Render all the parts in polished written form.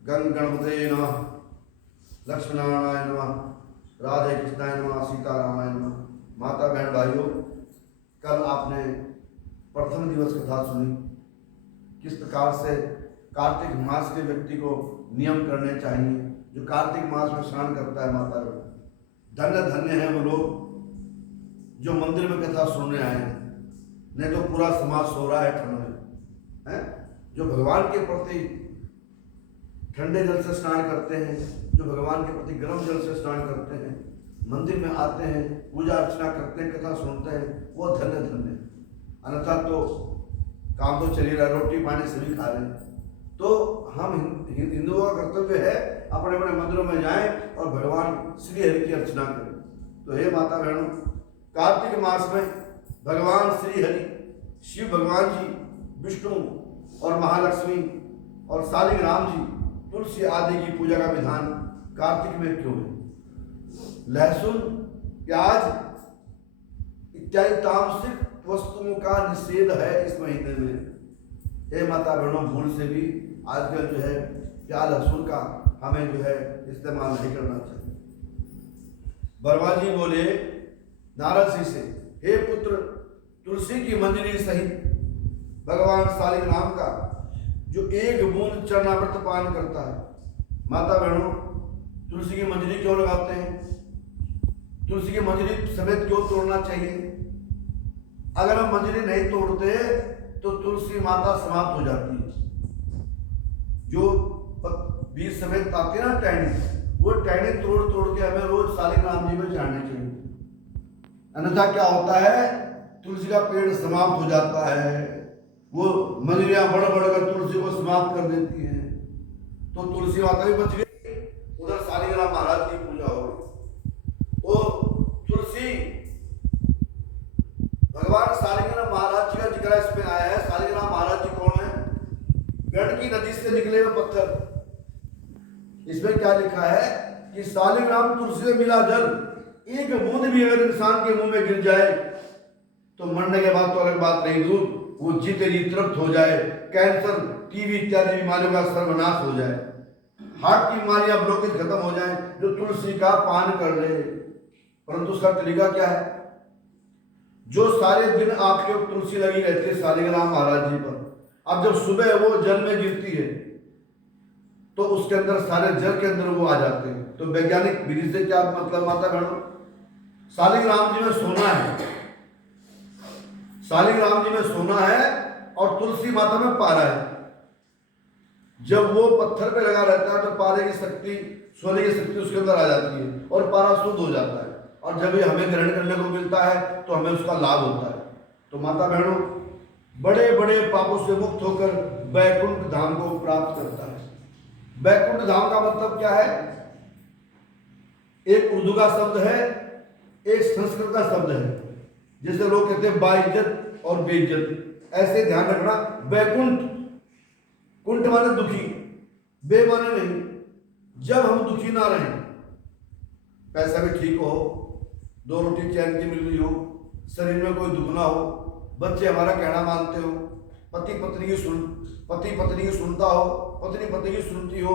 गणपतये नमः, लक्ष्मीनारायणाय नमः, राधे कृष्णाय नमः, सीतारामाय नमः। माता बहन भाइयों, कल आपने प्रथम दिवस कथा सुनी, किस प्रकार से कार्तिक मास के व्यक्ति को नियम करने चाहिए। जो कार्तिक मास में स्नान करता है, माता बहन धन्य धन्य है वो लोग जो मंदिर में कथा सुनने आए हैं, नहीं तो पूरा समाज सो रहा है ठंड में, है? जो भगवान के प्रति ठंडे जल से स्नान करते हैं, जो भगवान के प्रति गर्म जल से स्नान करते हैं, मंदिर में आते हैं, पूजा अर्चना करते हैं, कथा सुनते हैं, वो धन्य धन्य। अन्यथा तो काम तो चल ही रहा, रोटी पानी सभी खा रहे हैं। तो हम हिंदुओं का कर्तव्य है अपने अपने मंदिरों में जाएं और भगवान श्री हरि की अर्चना करें। तो हे माता बहनों, कार्तिक मास में भगवान श्री हरि, शिव भगवान जी, विष्णु और महालक्ष्मी और शालिग्राम जी, तुलसी आदि की पूजा का विधान कार्तिक में क्यों है? लहसुन, प्याज इत्यादि तामसिक वस्तुओं का निषेध है इस महीने में। हे माता बहनों, भूल से भी आजकल जो है प्याज लहसुन का हमें जो है इस्तेमाल नहीं करना चाहिए। बर्मा जी बोले नारद जी से, हे पुत्र, तुलसी की मंजरी सहित भगवान शालिग्राम का जो एक बूंद चरणामृत पान करता है। माता बहनों, तुलसी की मंजरी क्यों लगाते हैं? तुलसी की मंजरी समेत क्यों तोड़ना चाहिए? अगर हम मंजरी नहीं तोड़ते तो तुलसी माता समाप्त हो जाती है। जो बीज समेत आती है ना टहनी, वो टहनी तोड़ तोड़ के हमें रोज शालिग्राम जी में चढ़ानी चाहिए। अन्यथा क्या होता है, तुलसी का पेड़ समाप्त हो जाता है, वो मंजरियां बढ़ बढ़कर तुलसी को समाप्त कर देती हैं। तो तुलसी माता भी बच गई, उधर शालिग्राम महाराज की पूजा हो गई। वो तुलसी भगवान शालिग्राम महाराज जी का जिक्र इसमें आया है। शालिग्राम महाराज जी कौन है? गंडकी नदी से निकले हुए पत्थर। इसमें क्या लिखा है कि शालिग्राम तुलसी से मिला जल, एक बूंद भी अगर इंसान के मुंह में गिर जाए तो मरने के बाद तो अलग बात नहीं दूर, वो जीते जी तृप्त हो जाए, कैंसर, टीबी इत्यादि बीमारियों का सर्वनाश हो जाए, हार्ट की बीमारियां ब्लॉकेज खत्म हो जाए जो तुलसी का पान कर ले। परंतु उसका तरीका क्या है? जो सारे दिन आपके तुलसी लगी रहती है शालिग्राम महाराज जी पर, अब जब सुबह वो जल में गिरती है तो उसके अंदर सारे जल के अंदर वो आ जाते हैं। तो वैज्ञानिक विधि से क्या मतलब माता बहनों, शालिग्राम जी में सोना है, शालिग्राम जी में सोना है और तुलसी माता में पारा है। जब वो पत्थर पे लगा रहता है तो पारे की शक्ति, सोने की शक्ति उसके अंदर आ जाती है और पारा शुद्ध हो जाता है, और जब ये हमें ग्रहण करने को मिलता है तो हमें उसका लाभ होता है। तो माता बहनों, बड़े बड़े पापों से मुक्त होकर वैकुंठ धाम को प्राप्त करता है। वैकुंठ धाम का मतलब क्या है? एक उर्दू का शब्द है, एक संस्कृत का शब्द है। जैसे लोग कहते हैं बाइज्जत और बेइज्जत, ऐसे ध्यान रखना। वैकुंठ, कुंठ माने दुखी, बे माने नहीं। जब हम दुखी ना रहें, पैसा भी ठीक हो, दो रोटी चैन की मिल रही हो, शरीर में कोई दुख ना हो, बच्चे हमारा कहना मानते हो, पति पत्नी की सुनता हो, पत्नी पति की सुनती हो,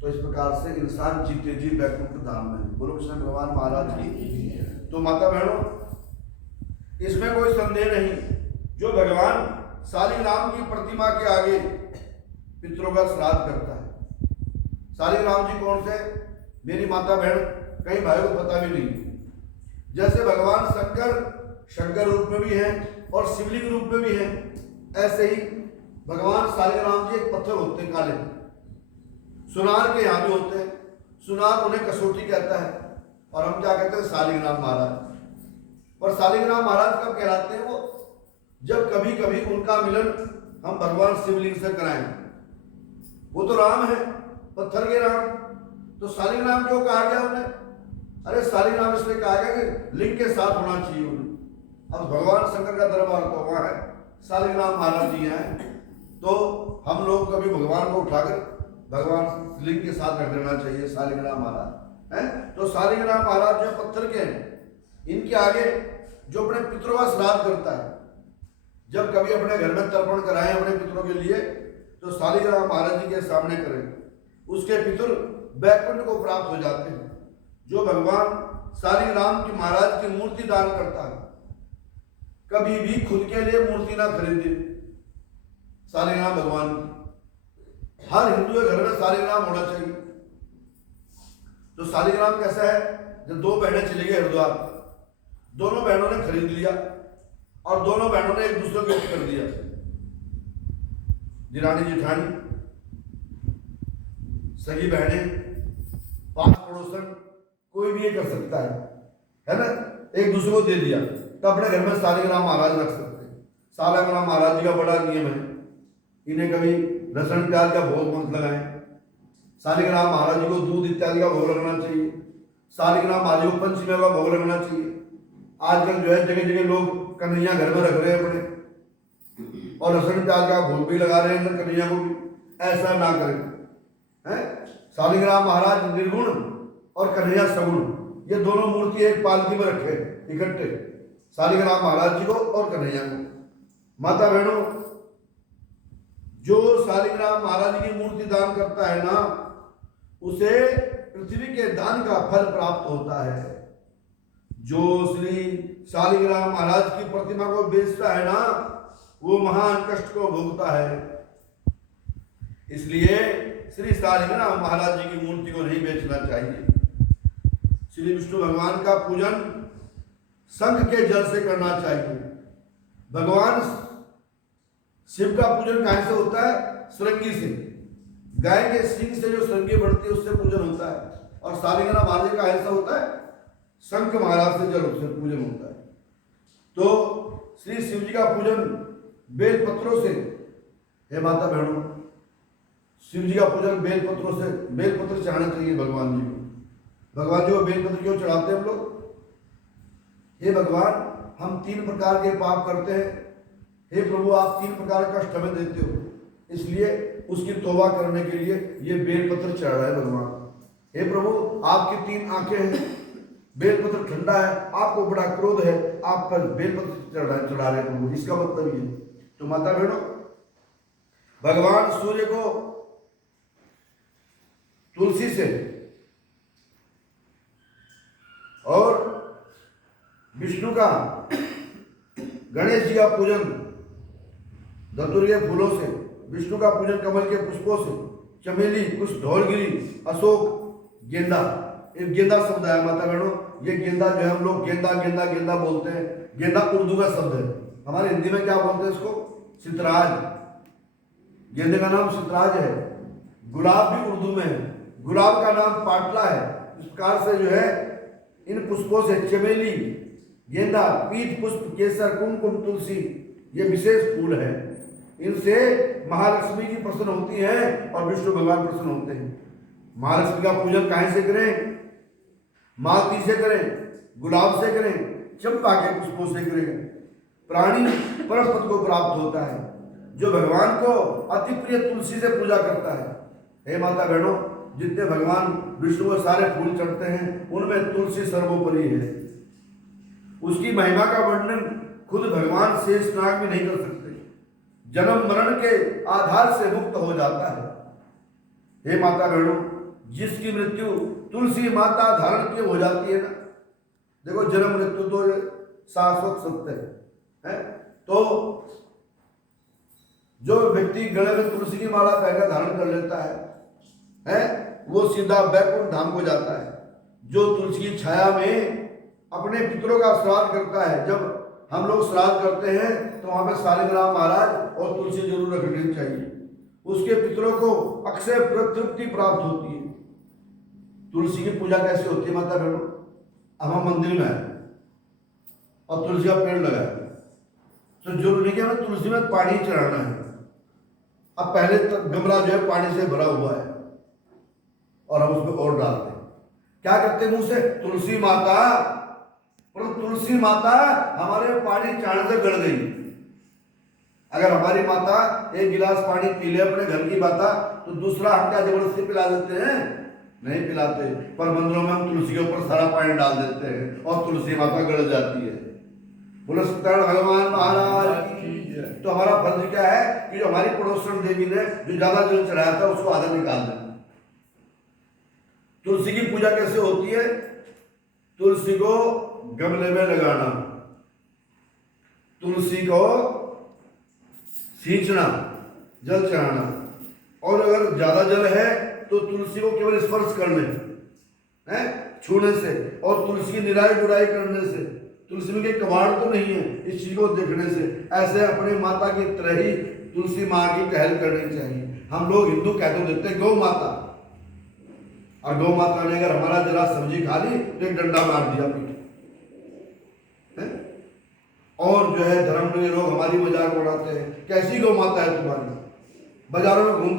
तो इस प्रकार से इंसान जीते जी वैकुंठ धाम में। बोलो कृष्ण भगवान महाराज की। तो माता बहनों, इसमें कोई संदेह नहीं, जो भगवान शालिग्राम की प्रतिमा के आगे पितरों का श्राद्ध करता है। शालिग्राम जी कौन से? मेरी माता बहन, कई भाइयों को पता भी नहीं। जैसे भगवान शंकर रूप में भी हैं और शिवलिंग रूप में भी हैं, ऐसे ही भगवान शालिग्राम जी एक पत्थर होते हैं काले, सुनार के यहाँ भी होते हैं। सुनार उन्हें कसौटी कहता है और हम क्या कहते हैं? शालिग्राम महाराज। और शालिग्राम महाराज कब कहलाते हैं? वो जब कभी कभी उनका मिलन हम भगवान शिवलिंग से कराएं। वो तो राम है, पत्थर के राम, तो शालिग्राम क्यों कहा गया उन्हें? अरे शालिग्राम इसलिए कहा गया कि लिंग के साथ होना चाहिए उन्हें। अब भगवान शंकर का दरबार तो वहाँ है, शालिग्राम महाराज जी हैं, तो हम लोग कभी भगवान को उठाकर भगवान लिंग के साथ रख देना चाहिए। शालिग्राम महाराज हैं, तो शालिग्राम महाराज जो पत्थर के हैं, इनके आगे जो अपने पितरों का श्राद्ध करता है, जब कभी अपने घर में तर्पण कराएं अपने पितरों के लिए, तो शालिग्राम महाराज जी के सामने करें। उसके पितृ वैकुंठ को प्राप्त हो जाते हैं। जो भगवान शालिग्राम की महाराज की मूर्ति दान करता है, कभी भी खुद के लिए मूर्ति ना खरीदे। शालिग्राम भगवान हर हिंदू के घर में शालिग्राम होना चाहिए। तो शालिग्राम कैसा है? जब दो बहनें चली गई हरिद्वार, दोनों बहनों ने खरीद लिया और दोनों बहनों ने एक दूसरे को गिफ्ट कर दिया। जिरानी जिठानी, सगी बहनें, पास पड़ोसन, कोई भी ये कर सकता है ना, एक दूसरे को दे दिया। तो अपने घर में शालिग्राम महाराज रख सकते हैं। शालिग्राम महाराज जी का बड़ा नियम है, इन्हें कभी लहसुन प्याज का भोग मत लगाएं। शालिग्राम महाराज जी को दूध इत्यादि का भोग लगना चाहिए। शालिग्राम महाराज जी को पंचमेवा का भोग लगना चाहिए। आजकल जो है जगह जगह लोग कन्हैया घर में रख रहे हैं अपने, और लहसुन प्याज का भोग भी लगा रहे हैं कन्हैया को भी। ऐसा ना करें हैं। शालिग्राम महाराज निर्गुण और कन्हैया सगुण, ये दोनों मूर्ति एक पालकी में रखे इकट्ठे, शालिग्राम महाराज जी को और कन्हैया को। माता बहनों, जो शालिग्राम महाराज की मूर्ति दान करता है ना, उसे पृथ्वी के दान का फल प्राप्त होता है। जो श्री शालिग्राम महाराज की प्रतिमा को बेचता है ना, वो महान कष्ट को भोगता है। इसलिए श्री शालिग्राम महाराज जी की मूर्ति को नहीं बेचना चाहिए। श्री विष्णु भगवान का पूजन शंख के जल से करना चाहिए। भगवान शिव का पूजन कहां से होता है? श्रृंगी से। गाय के सिंह से जो श्रृंगी बढ़ती है उससे पूजन होता है। और शालिग्राम महाराज का ऐसा होता है, शंख महाराज से जल उससे पूजन होता है। तो श्री शिव जी का पूजन बेल पत्रों से, हे माता बहनों, शिव जी का पूजन बेल पत्रों से, बेल पत्र चढ़ाना चाहिए भगवान जी को। भगवान जी को बेल पत्र क्यों चढ़ाते हैं हम लोग? हे भगवान, हम 3 प्रकार के पाप करते हैं, हे प्रभु आप 3 प्रकार का कष्ट हमें देते हो, इसलिए उसकी तौबा करने के लिए ये बेलपत्र चढ़ रहा है भगवान। हे प्रभु आपकी 3 आंखें हैं, बेलपत्र ठंडा है, आपको बड़ा क्रोध है, आप पर बेलपत्र चढ़ा रहे प्रभु, इसका मतलब ये। तो माता बहनों, भगवान सूर्य को तुलसी से और विष्णु का, गणेश जी का पूजन धतूरे के फूलों से, विष्णु का पूजन कमल के पुष्पों से, चमेली, कुछ ढोलगिरी, अशोक, गेंदा। एक गेंदा शब्द है माता बहनों, ये गेंदा जो है हम लोग गेंदा गेंदा गेंदा बोलते हैं। गेंदा उर्दू का शब्द है, हमारे हिंदी में क्या बोलते हैं इसको? सितराज। गेंदे का नाम सितराज है। गुलाब भी उर्दू में है, गुलाब का नाम पाटला है। इस प्रकार से जो है इन पुष्पों से चमेली, गेंदा, पीत पुष्प, केसर, कुमकुम, तुलसी, ये विशेष फूल है। इनसे महालक्ष्मी जी प्रसन्न होती हैं और विष्णु भगवान प्रसन्न होते हैं। महालक्ष्मी का पूजन काहे से करें? मालती से करें, गुलाब से करें, चंपा के पुष्पों से करें। प्राणी परम पद को प्राप्त होता है। जो भगवान को अति प्रिय तुलसी से पूजा करता है। हे माता बहनों, जितने भगवान विष्णु को सारे फूल चढ़ते हैं उनमें तुलसी सर्वोपरि है। उसकी महिमा का वर्णन खुद भगवान शेषनाग भी नहीं कर सकते। जन्म मरण के आधार से मुक्त हो जाता है। हे माता बहनों, जिसकी मृत्यु तुलसी माता धारण की हो जाती है ना, देखो जन्म मृत्यु तो शाश्वत सत्य है। तो जो व्यक्ति गले में तुलसी की माला पहनकर धारण कर लेता है वो सीधा वैकुंठ धाम को जाता है। जो तुलसी की छाया में अपने पितरों का श्राद्ध करता है, जब हम लोग श्राद्ध करते हैं तो वहां पे शालिग्राम महाराज और तुलसी जरूर रखनी चाहिए। उसके पितरों को अक्षय तृप्ति प्राप्त होती है। तुलसी की पूजा कैसे होती है माता बहनों? अब हम मंदिर में आए और तुलसी का पेड़ लगाया तो जरूरी नहीं कि हमें तुलसी में पानी चढ़ाना है। अब पहले तक गमला जो है पानी से भरा हुआ है और हम उसमें और डालते हैं। क्या करते हैं मुंह से? तुलसी माता, पर तुलसी माता हमारे पानी चढ़ाने से गड़ गई। अगर हमारी माता एक गिलास पानी पी ले अपने घर की माता, तो दूसरा हम क्या जबरदस्ती पिला देते हैं? नहीं पिलाते। पर मंदिरों में हम तुलसी के ऊपर सारा पानी डाल देते हैं और तुलसी माता गड़ जाती है। बोलो सत्यनारायण भगवान महाराज की। तो हमारा फर्ज क्या है कि जो हमारी पड़ोसन देवी ने जो ज्यादा जल चढ़ाया था उसको आधा निकाल देना। तुलसी की पूजा कैसे होती है? तुलसी को गमले में लगाना, तुलसी को सींचना, जल चढ़ाना, और अगर ज्यादा जल है तो तुलसी को केवल स्पर्श करने हैं, छूने से, और तुलसी की निराई गुड़ाई करने से, तुलसी में कोई कबाड़ तो नहीं है, इस चीज को देखने से, ऐसे अपनी माता की तरह ही तुलसी माँ की टहल करनी चाहिए। हम लोग हिंदू कहते देते हैं गौ माता, और गौ माता ने अगर हमारा जरा सब्जी खा ली तो एक डंडा मार दिया पीछे, और जो है धर्म के लोग हमारी मजाक उड़ाते हैं, कैसी गौ माता है तुम्हारी, बाजारों में घूम